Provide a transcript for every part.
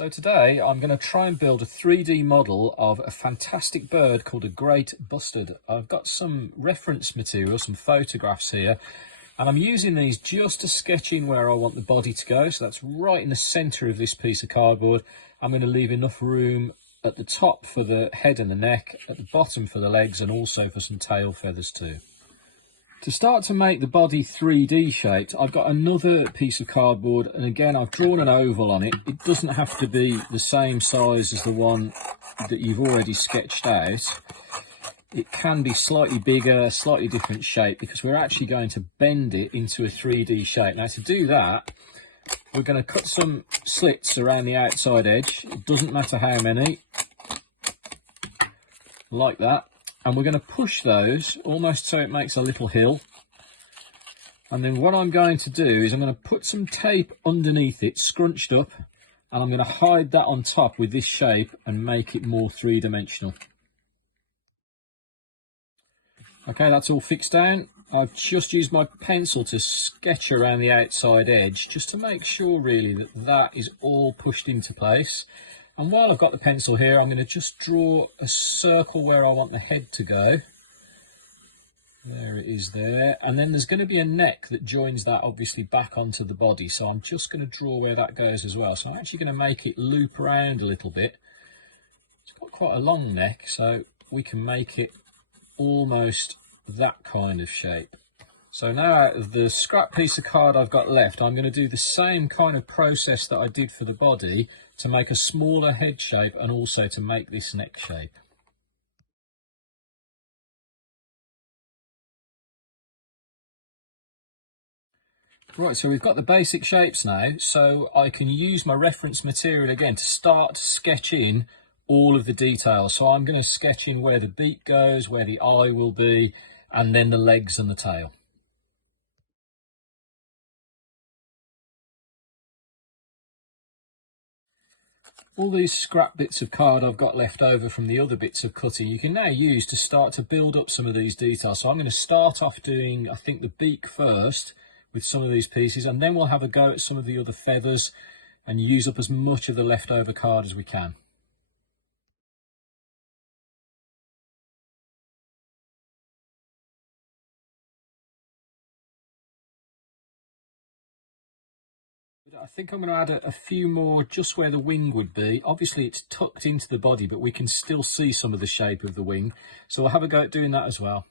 So today I'm going to try and build a 3D model of a fantastic bird called a Great Bustard. I've got some reference material, some photographs here, and I'm using these just to sketch in where I want the body to go. So that's right in the centre of this piece of cardboard. I'm going to leave enough room at the top for the head and the neck, at the bottom for the legs, and also for some tail feathers too. To start to make the body 3D shaped, I've got another piece of cardboard, and again I've drawn an oval on it. It doesn't have to be the same size as the one that you've already sketched out. It can be slightly bigger, slightly different shape, because we're actually going to bend it into a 3D shape. Now to do that, we're going to cut some slits around the outside edge. It doesn't matter how many, like that. And we're going to push those almost so it makes a little hill. And then what I'm going to do is I'm going to put some tape underneath it, scrunched up, and I'm going to hide that on top with this shape and make it more three-dimensional. Okay, that's all fixed down. I've just used my pencil to sketch around the outside edge, just to make sure really that that is all pushed into place. And while I've got the pencil here, I'm going to just draw a circle where I want the head to go. There it is there. And then there's going to be a neck that joins that obviously back onto the body. So I'm just going to draw where that goes as well. So I'm actually going to make it loop around a little bit. It's got quite a long neck, so we can make it almost that kind of shape. So now out of the scrap piece of card I've got left, I'm going to do the same kind of process that I did for the body to make a smaller head shape and also to make this neck shape. Right, so we've got the basic shapes now, so I can use my reference material again to start to sketch in all of the details. So I'm going to sketch in where the beak goes, where the eye will be, and then the legs and the tail. All these scrap bits of card I've got left over from the other bits of cutting, you can now use to start to build up some of these details. So I'm going to start off doing, I think, the beak first with some of these pieces, and then we'll have a go at some of the other feathers and use up as much of the leftover card as we can. I think I'm going to add a few more just where the wing would be. Obviously it's tucked into the body, but we can still see some of the shape of the wing. So we'll have a go at doing that as well.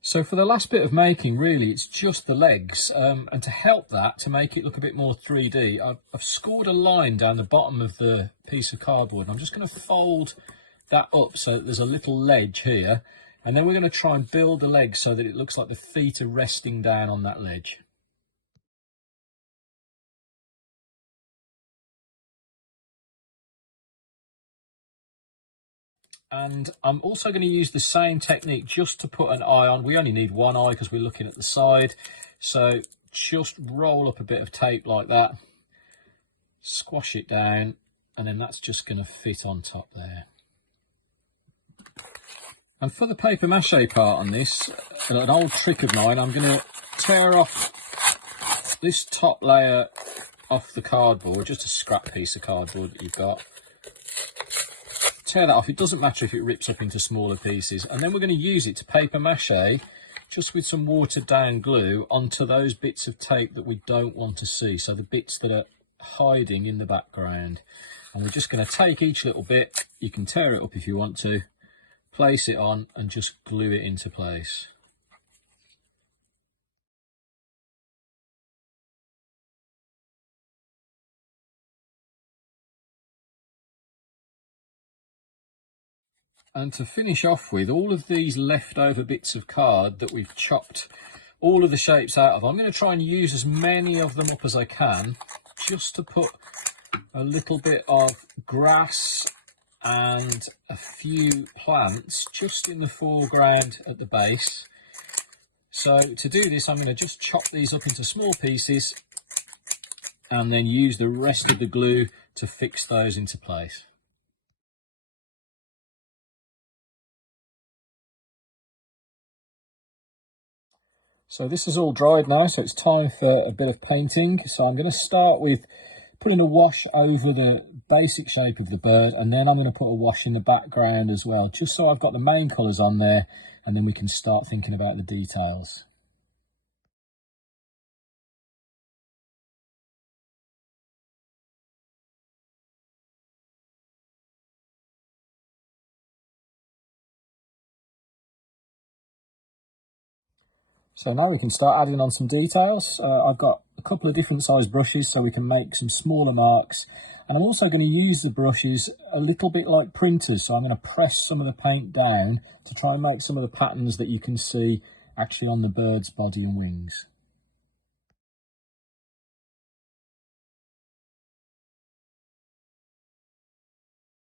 So for the last bit of making, really, it's just the legs. And to help that, to make it look a bit more 3D, I've scored a line down the bottom of the piece of cardboard. I'm just going to fold that up so that there's a little ledge here. And then we're going to try and build the legs so that it looks like the feet are resting down on that ledge. And I'm also going to use the same technique just to put an eye on. We only need one eye because we're looking at the side. So just roll up a bit of tape like that, squash it down, and then that's just going to fit on top there. And for the paper mache part on this, an old trick of mine, I'm going to tear off this top layer off the cardboard, just a scrap piece of cardboard that you've got. Tear that off. It doesn't matter if it rips up into smaller pieces. And then we're going to use it to paper mache, just with some watered down glue, onto those bits of tape that we don't want to see. So the bits that are hiding in the background. And we're just going to take each little bit. You can tear it up if you want to. Place it on and just glue it into place. And to finish off with, all of these leftover bits of card that we've chopped all of the shapes out of, I'm going to try and use as many of them up as I can, just to put a little bit of grass and a few plants just in the foreground at the base. So to do this, I'm going to just chop these up into small pieces and then use the rest of the glue to fix those into place. So this is all dried now, so it's time for a bit of painting. So I'm going to start with putting a wash over the basic shape of the bird, and then I'm going to put a wash in the background as well, just so I've got the main colours on there, and then we can start thinking about the details. So now we can start adding on some details. I've got a couple of different size brushes so we can make some smaller marks. And I'm also going to use the brushes a little bit like printers. So I'm going to press some of the paint down to try and make some of the patterns that you can see actually on the bird's body and wings.